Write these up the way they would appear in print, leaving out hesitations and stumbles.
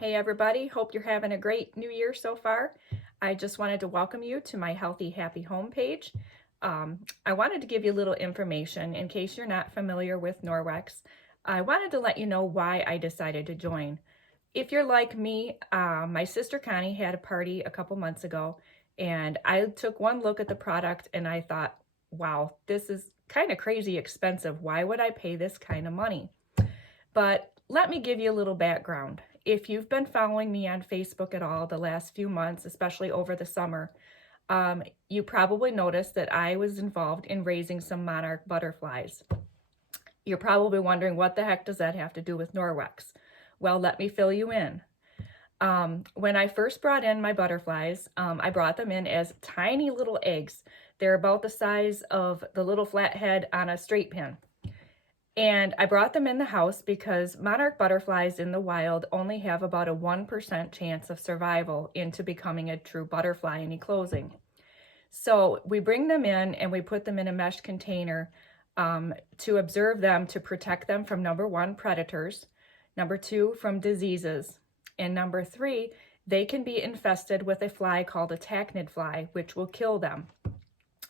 Hey everybody, hope you're having a great new year so far. I just wanted to welcome you to my Healthy Happy Home page. I wanted to give you a little information in case you're not familiar with Norwex. I wanted to let you know why I decided to join. If you're like me, my sister Connie had a party a couple months ago and I took one look at the product and I thought, wow, this is kind of crazy expensive. Why would I pay this kind of money? But let me give you a little background. If you've been following me on Facebook at all the last few months, especially over the summer, you probably noticed that I was involved in raising some monarch butterflies. You're probably wondering, what the heck does that have to do with Norwex? Well, let me fill you in. When I first brought in my butterflies, I brought them in as tiny little eggs. They're about the size of the little flathead on a straight pin. And I brought them in the house because monarch butterflies in the wild only have about a 1% chance of survival into becoming a true butterfly in eclosing. So we bring them in and we put them in a mesh container to observe them, to protect them from number one, predators, number two, from diseases, and number three, they can be infested with a fly called a tachnid fly, which will kill them.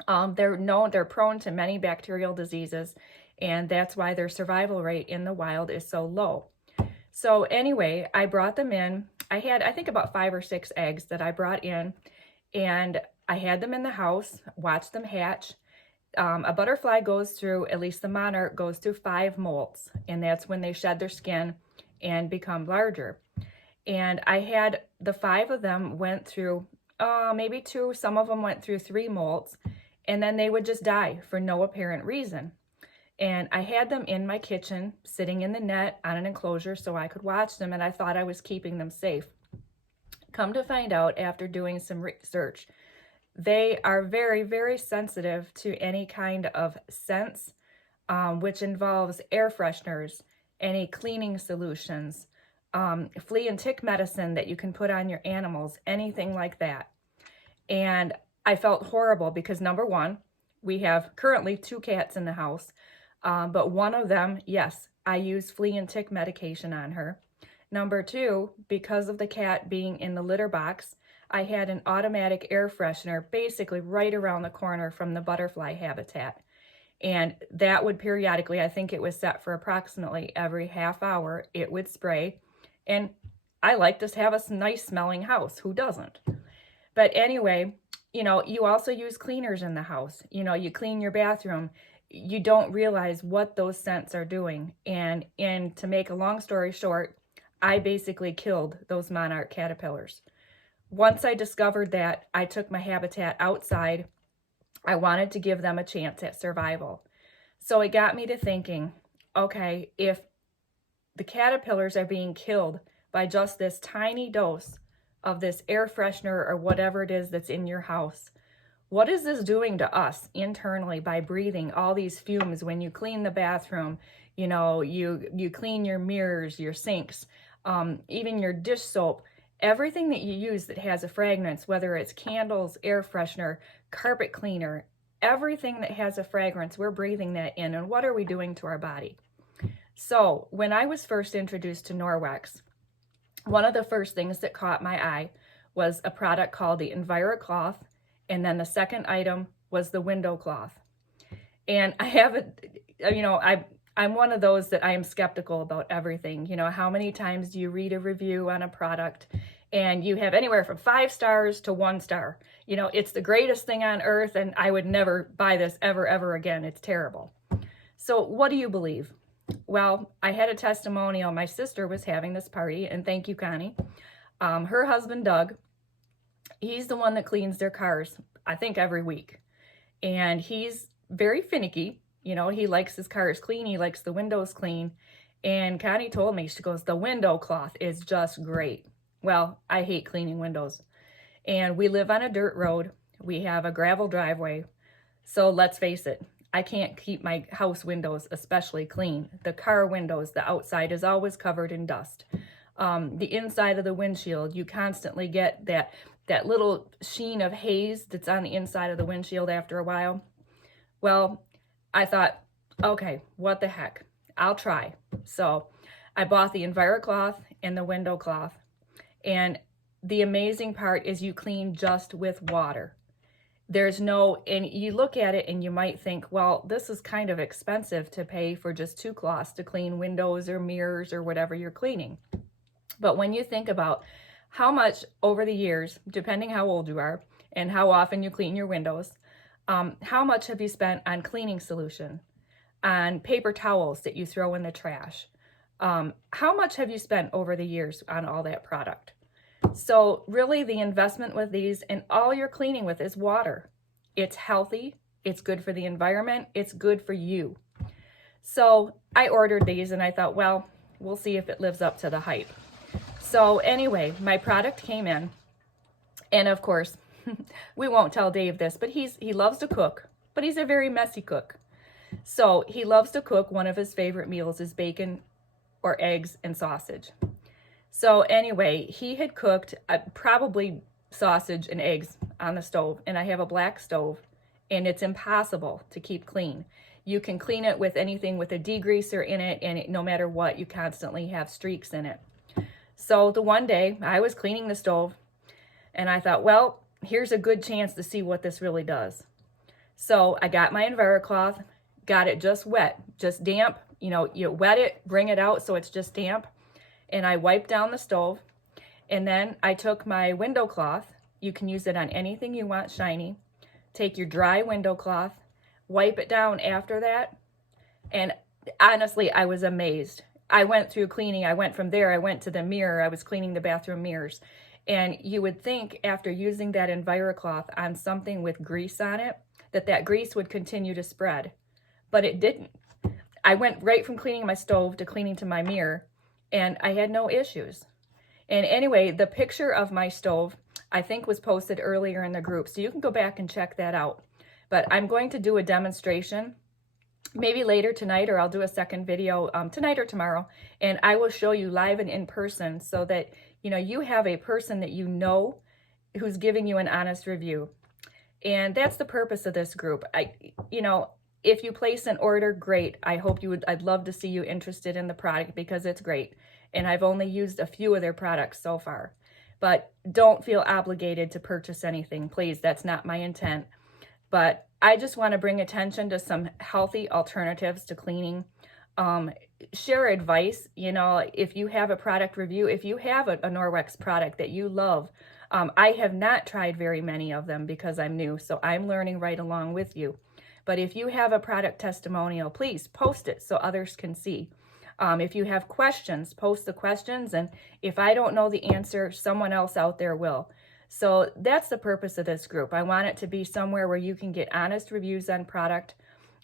They're prone to many bacterial diseases, and that's why their survival rate in the wild is so low. So anyway, I brought them in. I had, I think, about 5 or 6 eggs that I brought in, and I had them in the house, watched them hatch. A butterfly goes through, at least the monarch, goes through 5 molts, and that's when they shed their skin and become larger. And I had the 5 of them went through, maybe 2, some of them went through 3 molts, and then they would just die for no apparent reason. And I had them in my kitchen, sitting in the net on an enclosure so I could watch them, and I thought I was keeping them safe. Come to find out, after doing some research, they are very, very sensitive to any kind of scents, which involves air fresheners, any cleaning solutions, flea and tick medicine that you can put on your animals, anything like that. And I felt horrible because, number one, we have currently 2 cats in the house. But one of them, yes, I use flea and tick medication on her. Number 2, because of the cat being in the litter box, I had an automatic air freshener basically right around the corner from the butterfly habitat. And that would periodically, I think it was set for approximately every half hour, it would spray. And I like to have a nice smelling house. Who doesn't? But anyway, you also use cleaners in the house. You clean your bathroom. You don't realize what those scents are doing. And to make a long story short, I basically killed those monarch caterpillars. Once I discovered that, I took my habitat outside. I wanted to give them a chance at survival. So it got me to thinking, okay, if the caterpillars are being killed by just this tiny dose of this air freshener or whatever it is that's in your house, what is this doing to us internally by breathing all these fumes when you clean the bathroom? You clean your mirrors, your sinks, even your dish soap, everything that you use that has a fragrance, whether it's candles, air freshener, carpet cleaner, everything that has a fragrance, we're breathing that in. And what are we doing to our body? So when I was first introduced to Norwex, one of the first things that caught my eye was a product called the EnviroCloth. And then the second item was the window cloth. And I haven't, I'm one of those that I am skeptical about everything. How many times do you read a review on a product and you have anywhere from 5 stars to 1 star? It's the greatest thing on earth and I would never buy this ever again. It's terrible. So what do you believe? Well, I had a testimonial. My sister was having this party, and thank you, Connie. Her husband, Doug, he's the one that cleans their cars, I think, every week. And he's very finicky. He likes his cars clean. He likes the windows clean. And Connie told me, she goes, the window cloth is just great. Well, I hate cleaning windows. And we live on a dirt road. We have a gravel driveway. So let's face it, I can't keep my house windows especially clean. The car windows, the outside is always covered in dust. The inside of the windshield, you constantly get that little sheen of haze that's on the inside of the windshield after a while. Well, I thought, okay, what the heck? I'll try. So I bought the EnviroCloth and the window cloth. And the amazing part is you clean just with water. There's no, and you look at it and you might think, well, this is kind of expensive to pay for just 2 cloths to clean windows or mirrors or whatever you're cleaning. But when you think about how much over the years, depending how old you are and how often you clean your windows, how much have you spent on cleaning solution, on paper towels that you throw in the trash? How much have you spent over the years on all that product? So really the investment with these, and all you're cleaning with, is water. It's healthy, it's good for the environment, it's good for you. So I ordered these and I thought, well, we'll see if it lives up to the hype. So anyway, my product came in, and of course, we won't tell Dave this, but he loves to cook, but he's a very messy cook. So he loves to cook. One of his favorite meals is bacon or eggs and sausage. So anyway, he had cooked probably sausage and eggs on the stove, and I have a black stove, and it's impossible to keep clean. You can clean it with anything with a degreaser in it, and no matter what, you constantly have streaks in it. So the one day I was cleaning the stove, and I thought, well, here's a good chance to see what this really does. So I got my EnviroCloth, got it just wet, just damp. You wet it, bring it out so it's just damp. And I wiped down the stove, and then I took my window cloth. You can use it on anything you want shiny. Take your dry window cloth, wipe it down after that, and honestly, I was amazed. I went through cleaning. I went from there, I went to the mirror. I was cleaning the bathroom mirrors. And you would think after using that EnviroCloth on something with grease on it, that grease would continue to spread, but it didn't. I went right from cleaning my stove to cleaning to my mirror, and I had no issues. And anyway, the picture of my stove, I think, was posted earlier in the group, so you can go back and check that out. But I'm going to do a demonstration, maybe later tonight, or I'll do a second video tonight or tomorrow, and I will show you live and in person so that you have a person that you know who's giving you an honest review. And that's the purpose of this group. If you place an order, great. I'd love to see you interested in the product because it's great. And I've only used a few of their products so far. But don't feel obligated to purchase anything, please. That's not my intent. But I just want to bring attention to some healthy alternatives to cleaning. Share advice. If you have a product review, if you have a Norwex product that you love, I have not tried very many of them because I'm new, so I'm learning right along with you. But if you have a product testimonial, please post it so others can see. If you have questions, post the questions, and if I don't know the answer, someone else out there will. So that's the purpose of this group. I want it to be somewhere where you can get honest reviews on product,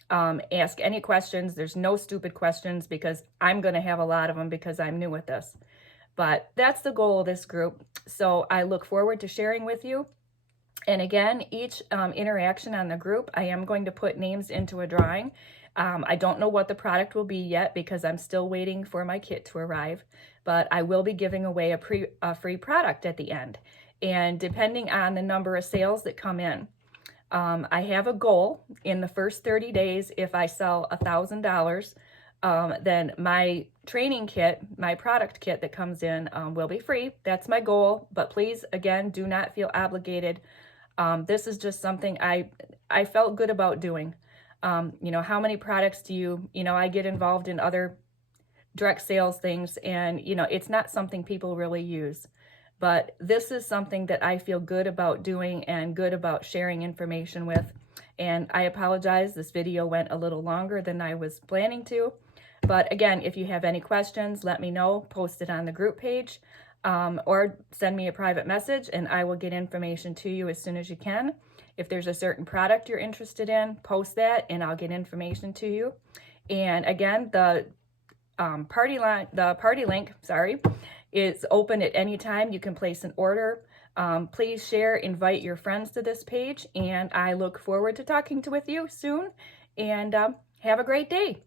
ask any questions. There's no stupid questions because I'm going to have a lot of them because I'm new with this. But that's the goal of this group. So I look forward to sharing with you. And again, each interaction on the group, I am going to put names into a drawing. I don't know what the product will be yet because I'm still waiting for my kit to arrive, but I will be giving away a free product at the end. And depending on the number of sales that come in, I have a goal in the first 30 days. If I sell $1,000, then my training kit, my product kit that comes in will be free. That's my goal. But please, again, do not feel obligated. This is just something I felt good about doing. How many products do I get involved in other direct sales things, and it's not something people really use. But this is something that I feel good about doing and good about sharing information with. And I apologize, this video went a little longer than I was planning to. But again, if you have any questions, let me know, post it on the group page, or send me a private message and I will get information to you as soon as you can. If there's a certain product you're interested in, post that and I'll get information to you. And again, the party link, is open at any time. You can place an order. Please share, invite your friends to this page, and I look forward to talking with you soon. And have a great day.